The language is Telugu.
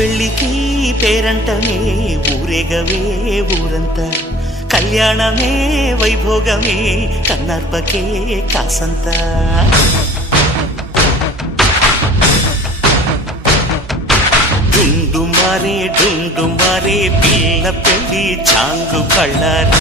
పెళ్ళికి పేరంటమే ఊరేగవే ఊరంత. కళ్యాణమే వైభోగమే కన్నర్పకే కాసంత. డుండు మారే డుండు మారే పిల్ల పెళ్ళి చాంగు కళ్ళారి.